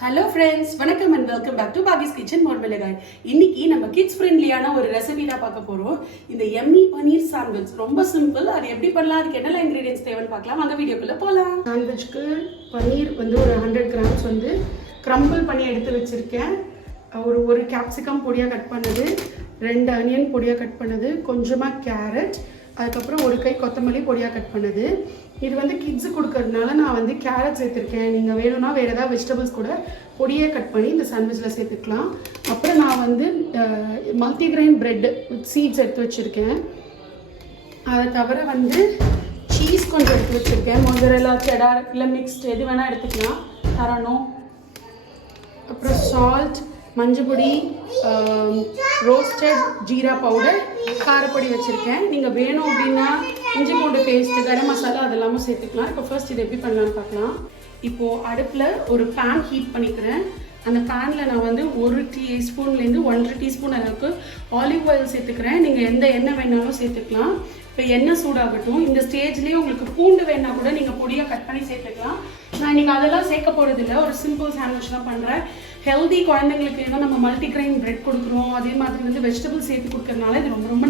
Hello friends, welcome and welcome back to Bagi's Kitchen Mormilagai. இன்னைக்கு நம்ம kids ஃப்ரெண்ட்லியான ஒரு recipe தான் பார்க்க போறோம். இந்த எம்மி பனீர் சாண்ட்விச் ரொம்ப சிம்பிள். அது எப்படி பண்ணலாம், அதுக்கு என்னென்ன இன்கிரிடியன்ட்ஸ் தேவைன்னு பார்க்கலாம். வாங்க வீடியோக்குள்ள போலாம். சாண்ட்விச்க்கு பனீர் வந்து ஒரு 100 கிராம்ஸ் வந்து கிரம்பிள் பண்ணி எடுத்து வச்சிருக்கேன். ஒரு கேப்சிகம் பொடியா கட் பண்ணது, 2 ஆனியன் பொடியா கட் பண்ணது, கொஞ்சமா கேரட், அதுக்கப்புறம் ஒரு கை கொத்தமல்லி பொடியா கட் பண்ணது. இது வந்து கிட்ஸு கொடுக்கறதுனால நான் வந்து கேரட் சேர்த்துருக்கேன். நீங்கள் வேணும்னா வேறு ஏதாவது வெஜிடபிள்ஸ் கூட பொடியை கட் பண்ணி இந்த சாண்ட்விச்சில் சேர்த்துக்கலாம். அப்புறம் நான் வந்து மல்டிகிரெயின் பிரெட் வித் சீட்ஸ் எடுத்து வச்சுருக்கேன். அதை தவிர வந்து சீஸ் கொஞ்சம் எடுத்து வச்சுருக்கேன். மொசரெல்லா, செடார் இல்லை மிக்ஸ்ட் எது வேணால் எடுத்துக்கலாம். தரணும். அப்புறம் சால்ட், மஞ்சப்பொடி, ரோஸ்டட் ஜீரா பவுடர், காரப்பொடி வச்சுருக்கேன். நீங்கள் வேணும் அப்படின்னா இஞ்சி பூண்டு பேஸ்ட்டு, கரம் மசாலா அதெல்லாமும் சேர்த்துக்கலாம். இப்போ ஃபர்ஸ்ட் இது எப்படி பண்ணலான்னு பார்க்கலாம். இப்போது அடுப்பில் ஒரு பேன் ஹீட் பண்ணிக்கிறேன். அந்த பேனில் நான் வந்து 1 டீஸ்பூன்லேருந்து 1.5 டீஸ்பூன் அளவுக்கு ஆலிவ் ஆயில் சேர்த்துக்கிறேன். நீங்கள் எந்த எண்ணெய் வேணாலும் சேர்த்துக்கலாம். இப்போ எண்ணெய் சூடாகட்டும். இந்த ஸ்டேஜ்லேயே உங்களுக்கு பூண்டு வேணா கூட நீங்கள் பொடியாக கட் பண்ணி சேர்த்துக்கலாம். நான் நீங்கள் அதெல்லாம் சேர்க்க போகிறது இல்லை, ஒரு சிம்பிள் சாண்ட்விச் தான் பண்ணுறேன். ஹெல்தி குழந்தைங்களுக்கு ஏன்னா நம்ம மல்டிகிரெயின் பிரெட் கொடுக்குறோம், அதே மாதிரி வந்து வெஜிடபிள் சேர்த்து கொடுக்கறதுனால இது ரொம்ப ரொம்ப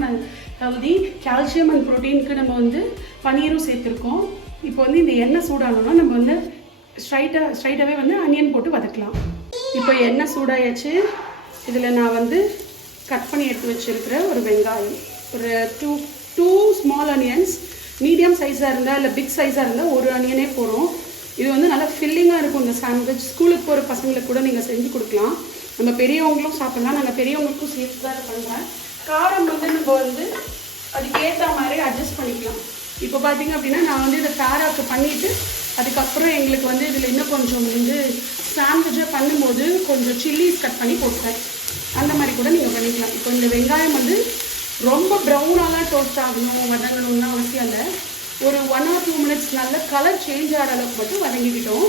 ஹெல்தி. கால்சியம் அண்ட் ப்ரோட்டீனுக்கு நம்ம வந்து பனீரும் சேர்த்துருக்கோம். இப்போ வந்து இந்த எண்ணெய் சூடானோன்னா நம்ம வந்து ஸ்ட்ரைட்டாகவே வந்து ஆனியன் போட்டு வதக்கலாம். இப்போ எண்ணெய் சூடாயாச்சு. இதில் நான் வந்து கட் பண்ணி எடுத்து வச்சுருக்கிற ஒரு வெங்காயம், ஒரு டூ ஸ்மால் ஆனியன்ஸ், மீடியம் சைஸாக இருந்தால் இல்லை பிக் சைஸாக இருந்தால் ஒரு ஆனியனே போகிறோம். இது வந்து நல்லா ஃபில்லிங்காக இருக்கும் இந்த சாண்ட்விச். ஸ்கூலுக்கு போகிற பசங்களுக்கு கூட நீங்கள் செஞ்சு கொடுக்கலாம். நம்ம பெரியவங்களும் சாப்பிட்லாம். நாங்கள் பெரியவங்களுக்கும் சேர்த்து தான் பண்ணுறேன். காரம் வந்து நம்ம வந்து அதுக்கேற்ற மாதிரி அட்ஜஸ்ட் பண்ணிக்கலாம். இப்போ பார்த்தீங்க அப்படின்னா நான் வந்து இதை ஃபேராக்கு பண்ணிவிட்டு அதுக்கப்புறம் எங்களுக்கு வந்து இதில் இன்னும் கொஞ்சம் வந்து சாண்ட்விட்சை பண்ணும்போது கொஞ்சம் சில்லிஸ் கட் பண்ணி போட்டேன். அந்த மாதிரி கூட நீங்கள் பண்ணிக்கலாம். இப்போ இந்த வெங்காயம் வந்து ரொம்ப ப்ரௌனாலாம் டோஸ்ட் ஆகணும், வதங்கணும்னு அவசியம் இல்லை. ஒரு 1 or 2 மினிட்ஸ் நல்ல கலர் சேஞ்ச் ஆகிற அளவுக்கு மட்டும் வதங்கிக்கிட்டோம்.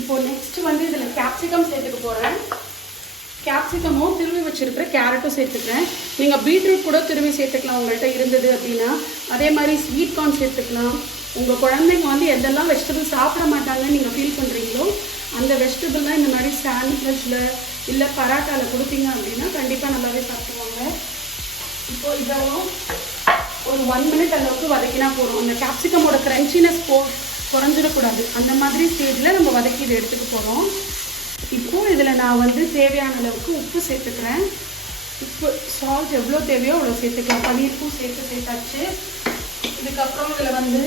இப்போது நெக்ஸ்ட்டு வந்து இதில் கேப்சிகம் சேர்த்துக்க போகிறேன். கேப்சிகமும் திருவி வச்சுருக்கிற கேரட்டும் சேர்த்துக்கிறேன். நீங்கள் பீட்ரூட் கூட திருவி சேர்த்துக்கலாம் உங்கள்கிட்ட இருந்தது அப்படின்னா. அதே மாதிரி ஸ்வீட் கார்ன் சேர்த்துக்கலாம். உங்கள் குழந்தைங்க வந்து எதெல்லாம் வெஜிடபிள் சாப்பிட மாட்டாங்கன்னு நீங்கள் ஃபீல் பண்ணுறீங்களோ அந்த வெஜிடபிள்லாம் இந்த மாதிரி சாண்ட்விச்சில் இல்லை பராட்டாவில் கொடுத்தீங்க அப்படின்னா கண்டிப்பாக நல்லாவே சாப்பிடுவாங்க. இப்போது இதெல்லாம் ஒரு 1 மினிட் அளவுக்கு வதக்கினா போகிறோம். அந்த கேப்சிகமோட க்ரன்ச்சினஸ் குறைஞ்சிடக்கூடாது. அந்த மாதிரி ஸ்டேஜில் நம்ம வதக்கி இதை எடுத்துக்க போகிறோம். இப்போது இதில் நான் வந்து தேவையான அளவுக்கு உப்பு சேர்த்துக்கிறேன். உப்பு, சால்ட் எவ்வளோ தேவையோ அவ்வளோ சேர்த்துக்கலாம். பனீருக்கும் சேர்த்தாச்சு. இதுக்கப்புறம் இதில் வந்து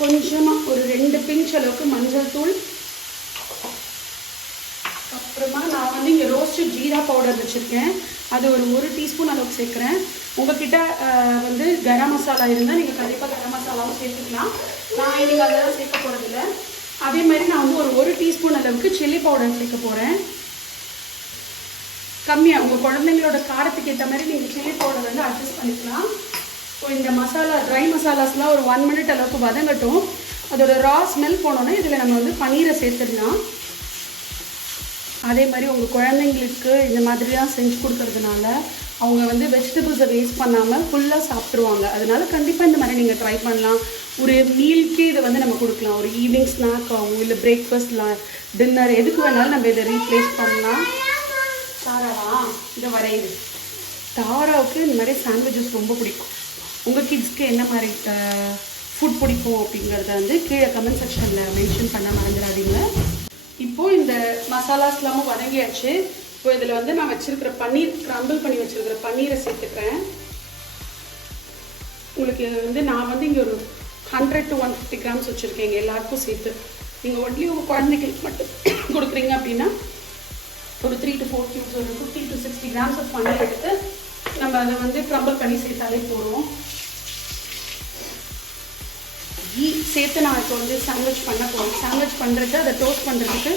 கொஞ்சமாக ஒரு 2 பிஞ்ச் அளவுக்கு மஞ்சள் தூள், அப்புறமா நான் வந்து இங்கே ரோஸ்டட் ஜீரா பவுடர் வச்சுருக்கேன். அது ஒரு 1 டீஸ்பூன் அளவுக்கு சேர்க்குறேன். உங்கள்கிட்ட வந்து கரம் மசாலா இருந்தால் நீங்கள் கண்டிப்பாக கரம் மசாலாவும் சேர்த்துக்கலாம். நான் இன்றைக்கி அதெல்லாம் சேர்க்க போகிறதில்ல. அதே மாதிரி நான் வந்து ஒரு 1 டீஸ்பூன் அளவுக்கு சில்லி பவுடர் சேர்க்க போகிறேன். கம்மியாக உங்கள் குழந்தைங்களோட காரத்துக்கு ஏற்ற மாதிரி நீங்கள் சில்லி பவுடர் வந்து அட்ஜஸ்ட் பண்ணிக்கலாம். இப்போ இந்த மசாலா ட்ரை மசாலாஸ்லாம் ஒரு 1 மினிட் அளவுக்கு வதங்கட்டும். அதோட ரா ஸ்மெல் போனோன்னே இதில் நம்ம வந்து பனீரை சேர்த்துடலாம். அதே மாதிரி உங்கள் குழந்தைங்களுக்கு இந்த மாதிரிலாம் செஞ்சு கொடுக்கறதுனால அவங்க வந்து வெஜிடபிள்ஸை வேஸ்ட் பண்ணாமல் ஃபுல்லாக சாப்பிட்ருவாங்க. அதனால கண்டிப்பாக இந்த மாதிரி நீங்கள் ட்ரை பண்ணலாம். ஒரு மீல்க்கு இதை வந்து நம்ம கொடுக்கலாம். ஒரு ஈவினிங் ஸ்நாக் ஆகும், இல்லை பிரேக்ஃபாஸ்ட், டின்னர், எதுக்கு வேணாலும் நம்ம இதை ரீப்ளேஸ் பண்ணலாம். தாராவா இதை வரையுது. தாராவுக்கு இந்த மாதிரி சாண்ட்விச்சஸ் ரொம்ப பிடிக்கும். உங்கள் கிட்ஸ்க்கு என்ன மாதிரி ஃபுட் பிடிக்கும் அப்படிங்கிறத வந்து கீழே கமெண்ட் செக்ஷனில் மென்ஷன் பண்ண மறந்துடாதீங்க. இப்போது இந்த மசாலாஸ்லாமும் வதங்கியாச்சு. இப்போ இதில் வந்து நான் வச்சுருக்கிற பன்னீர், கிரம்பிள் பண்ணி வச்சுருக்கிற பன்னீரை சேர்த்துக்கிறேன். உங்களுக்கு வந்து நான் வந்து இங்கே ஒரு 100 to 150 கிராம்ஸ் வச்சுருக்கேன் எல்லாருக்கும் சேர்த்து. நீங்கள் ஒன்லி உங்கள் குழந்தைங்களுக்கு மட்டும் கொடுக்குறீங்க அப்படின்னா ஒரு 3 to 4 கியூப்ஸ், ஒரு 50 to 60 கிராம்ஸ் ஆஃப் பன்னீர் எடுத்து நம்ம அதை வந்து கிரம்பிள் பண்ணி சேர்த்தாலே போகிறோம். கீ சேர்த்து நான் இப்போ வந்து சாண்ட்விச் பண்ண போகிறேன். சாண்ட்விச் பண்ணுறதுக்கு அதை டோஸ்ட் பண்ணுறதுக்கு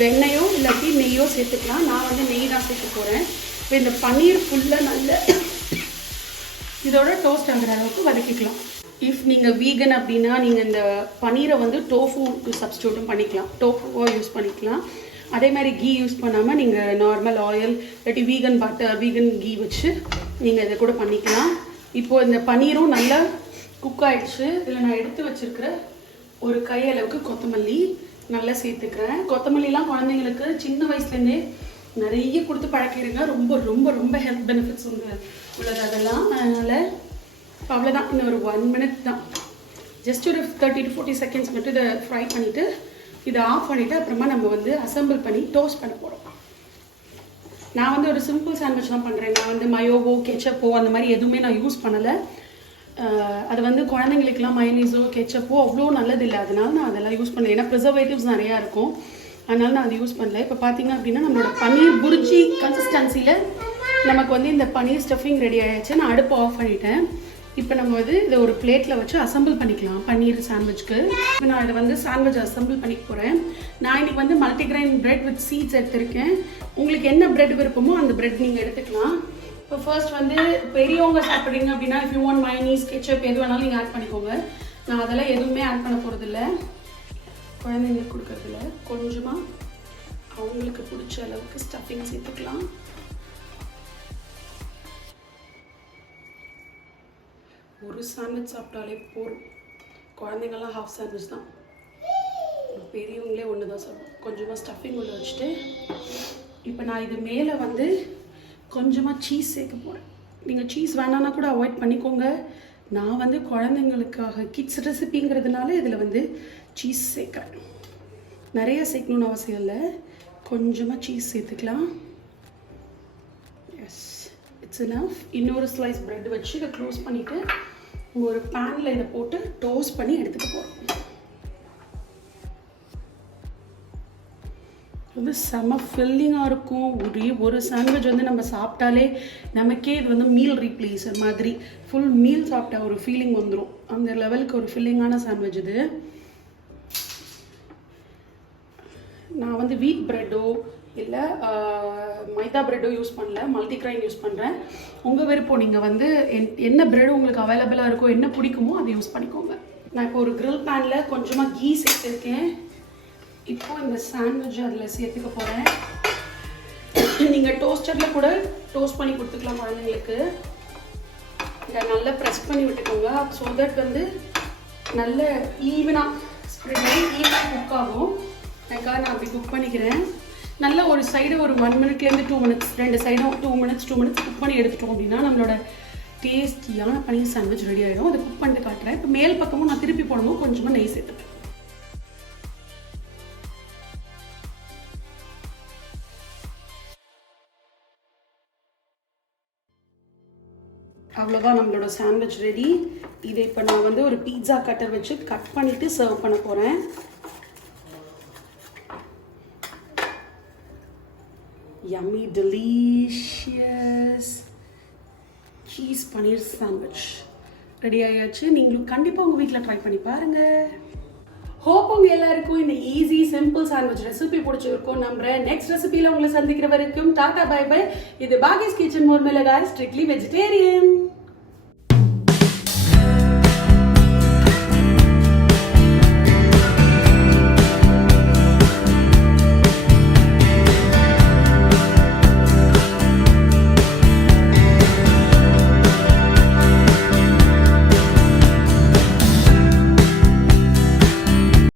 வெண்ணெயோ இல்லாட்டி நெய்யோ சேர்த்துக்கலாம். நான் வந்து நெய் தான் சேர்த்து போகிறேன். இப்போ இந்த பன்னீர் ஃபுல்லாக நல்ல இதோட டோஸ்ட் ஆகிற அளவுக்கு வதக்கிக்கலாம். இஃப் நீங்கள் வீகன் அப்படின்னா நீங்கள் இந்த பன்னீரை வந்து டோஃபுக்கு சப்ஸ்டியூட்டும் பண்ணிக்கலாம். டோஃபுவோ யூஸ் பண்ணிக்கலாம். அதே மாதிரி கீ யூஸ் பண்ணாமல் நீங்கள் நார்மல் ஆயில் இல்லாட்டி வீகன் பட்டர், வீகன் கீ வச்சு நீங்கள் இதை கூட பண்ணிக்கலாம். இப்போது இந்த பன்னீரும் நல்லா குக் ஆகிடுச்சு. இதில் நான் எடுத்து வச்சுருக்கிற ஒரு கை அளவுக்கு கொத்தமல்லி, நல்லா சேர்த்துக்கிறேன். கொத்தமல்லிலாம் குழந்தைங்களுக்கு சின்ன வயசுலேருந்தே நிறைய கொடுத்து பழக்கிடுங்க. ரொம்ப ரொம்ப ரொம்ப ஹெல்த் பெனிஃபிட்ஸ் உள்ளது அதெல்லாம். அதனால் அவ்வளோதான். இன்னும் ஒரு 1 minute தான். ஜஸ்ட் ஒரு 30 to 40 seconds மட்டும் இதை ஃப்ரை பண்ணிவிட்டு இதை ஆஃப் பண்ணிவிட்டு அப்புறமா நம்ம வந்து அசம்பிள் பண்ணி டோஸ்ட் பண்ண போகிறோம். நான் வந்து ஒரு சிம்பிள் சாண்ட்விச் தான் பண்ணுறேன். நான் வந்து மயோவோ கெச்சப்போ அந்த மாதிரி எதுவுமே நான் யூஸ் பண்ணலை. அது வந்து குழந்தைங்களுக்குலாம் மயனீஸோ கெச்சப்போ அவ்வளோ நல்லதில்லை. அதனால நான் அதெல்லாம் யூஸ் பண்ணேன். ஏன்னா ப்ரிசர்வேட்டிவ்ஸ் நிறையா இருக்கும். அதனால நான் அதை யூஸ் பண்ணல. இப்போ பார்த்தீங்க அப்படின்னா நம்மளோட பன்னீர் புர்ஜி கன்சிஸ்டன்சியில் நமக்கு வந்து இந்த பன்னீர் ஸ்டஃபிங் ரெடி ஆகிடுச்சு. நான் அடுப்பு ஆஃப் பண்ணிட்டேன். இப்போ நம்ம வந்து இதை ஒரு பிளேட்டில் வச்சு அசம்பிள் பண்ணிக்கலாம் பன்னீர் சாண்ட்விச்க்கு. இப்போ நான் இதை வந்து சாண்ட்விச் அசம்பிள் பண்ணிக்க போகிறேன். நான் இன்றைக்கி வந்து மல்டிகிரைன் பிரெட் வித் சீட்ஸ் எடுத்திருக்கேன். உங்களுக்கு என்ன பிரெட் விருப்பமோ அந்த பிரெட் நீங்கள் எடுத்துக்கலாம். இப்போ ஃபர்ஸ்ட் வந்து பெரியவங்க சாப்பிட்றீங்க அப்படின்னா if you want mayonnaise ketchup எது வேணாலும் நீங்கள் ஆட் பண்ணிக்கோங்க. நான் அதெல்லாம் எதுவுமே ஆட் பண்ண போகிறதில்ல. குழந்தைங்களுக்கு கொடுக்கறதில்ல. கொஞ்சமாக அவங்களுக்கு பிடிச்ச அளவுக்கு ஸ்டஃபிங் சேர்த்துக்கலாம். ஒரு சாண்ட்விச் சாப்பிட்டாலே போதும். குழந்தைங்கள்லாம் ஹாஃப் சாண்ட்விச் தான், பெரியவங்களே ஒன்று தான் சாப்பிடும். கொஞ்சமாக ஸ்டஃபிங் உள்ள வச்சுட்டு இப்போ நான் இது மேலே வந்து கொஞ்சமாக சீஸ் சேர்க்க போகிறேன். நீங்கள் சீஸ் வேணான்னா கூட அவாய்ட் பண்ணிக்கோங்க. நான் வந்து குழந்தைங்களுக்காக கிட்ஸ் ரெசிபிங்கிறதுனால இதில் வந்து சீஸ் சேர்க்குறேன். நிறைய சேர்க்கணுன்னு அவசியம் இல்லை. கொஞ்சமாக சீஸ் சேர்த்துக்கலாம். Yes, it's enough. இன்னொரு ஸ்லைஸ் ப்ரெட் வச்சு இதை க்ளோஸ் பண்ணிவிட்டு ஒரு பேனில் இதை போட்டு டோஸ்ட் பண்ணி எடுத்துகிட்டு போகிறோம். வந்து செம்ம ஃபில்லிங்காக இருக்கும். ஒரு சாண்ட்விச் வந்து நம்ம சாப்பிட்டாலே நமக்கே இது வந்து மீல் ரீப்ளேஸர் மாதிரி ஃபுல் மீல் சாப்பிட்டா ஒரு ஃபீலிங் வந்துடும். அந்த லெவலுக்கு ஒரு ஃபில்லிங்கான சாண்ட்விச் இது. நான் வந்து வீட் ப்ரெட்டோ இல்லை மைதா ப்ரெட்டோ யூஸ் பண்ணல, மல்டிகிரைன் யூஸ் பண்ணுறேன். உங்கள் விருப்பம். நீங்கள் வந்து என்ன ப்ரெட் உங்களுக்கு அவைலபிளாக இருக்கோ, என்ன பிடிக்குமோ அதை யூஸ் பண்ணிக்கோங்க. நான் இப்போ ஒரு க்ரில் பேனில் கொஞ்சமாக கீ சேர்த்துருக்கேன். இப்போ இந்த சாண்ட்விச் அதில் சேர்த்துக்க போகிறேன். நீங்கள் டோஸ்டரில் கூட டோஸ்ட் பண்ணி கொடுத்துக்கலாம் குழந்தைங்களுக்கு. இதை நல்லா ப்ரெஸ் பண்ணி விட்டுக்கோங்க. ஸோ தட் வந்து நல்ல ஈவனாக ஸ்ப்ரெட் ஆகி ஈவனாக குக் ஆகும். அதுக்காக நான் அப்படி குக் பண்ணிக்கிறேன். நல்லா ஒரு சைடு ஒரு 1 minute-லேருந்து 2 minutes, 2 சைடும் 2 minutes குக் பண்ணி எடுத்துட்டோம் அப்படின்னா நம்மளோட டேஸ்டியான பன்னீர் சாண்ட்விச் ரெடி ஆகிடும். அதை குக் பண்ணிட்டு காட்டுறேன். இப்போ மேல் பக்கமும் நான் திருப்பி போடும்போது கொஞ்சமாக நெய் சேர்த்துப்பேன். அவ்வளோதான், நம்மளோட சாண்ட்விச் ரெடி. இதை இப்போ நான் வந்து ஒரு பீட்சா கட்டர் வச்சு கட் பண்ணிவிட்டு சர்வ் பண்ண போகிறேன். Yummy, delicious cheese paneer sandwich ready ஆயாச்சு. நீங்களும் கண்டிப்பாக உங்கள் வீட்டில் ட்ரை பண்ணி பாருங்கள். ஹோப் உங்கள் எல்லாருக்கும் இந்த ஈஸி சிம்பிள் சாண்ட்விச் ரெசிபி பிடிச்சிருக்கும் நம்புறேன். நெக்ஸ்ட் ரெசிபியில் உங்களை சந்திக்கிற வரைக்கும் டாடா பை பை. இது பாகிஸ் கிச்சன் மோர்மிளகாய், ஸ்ட்ரிக்ட்லி வெஜிடேரியன்.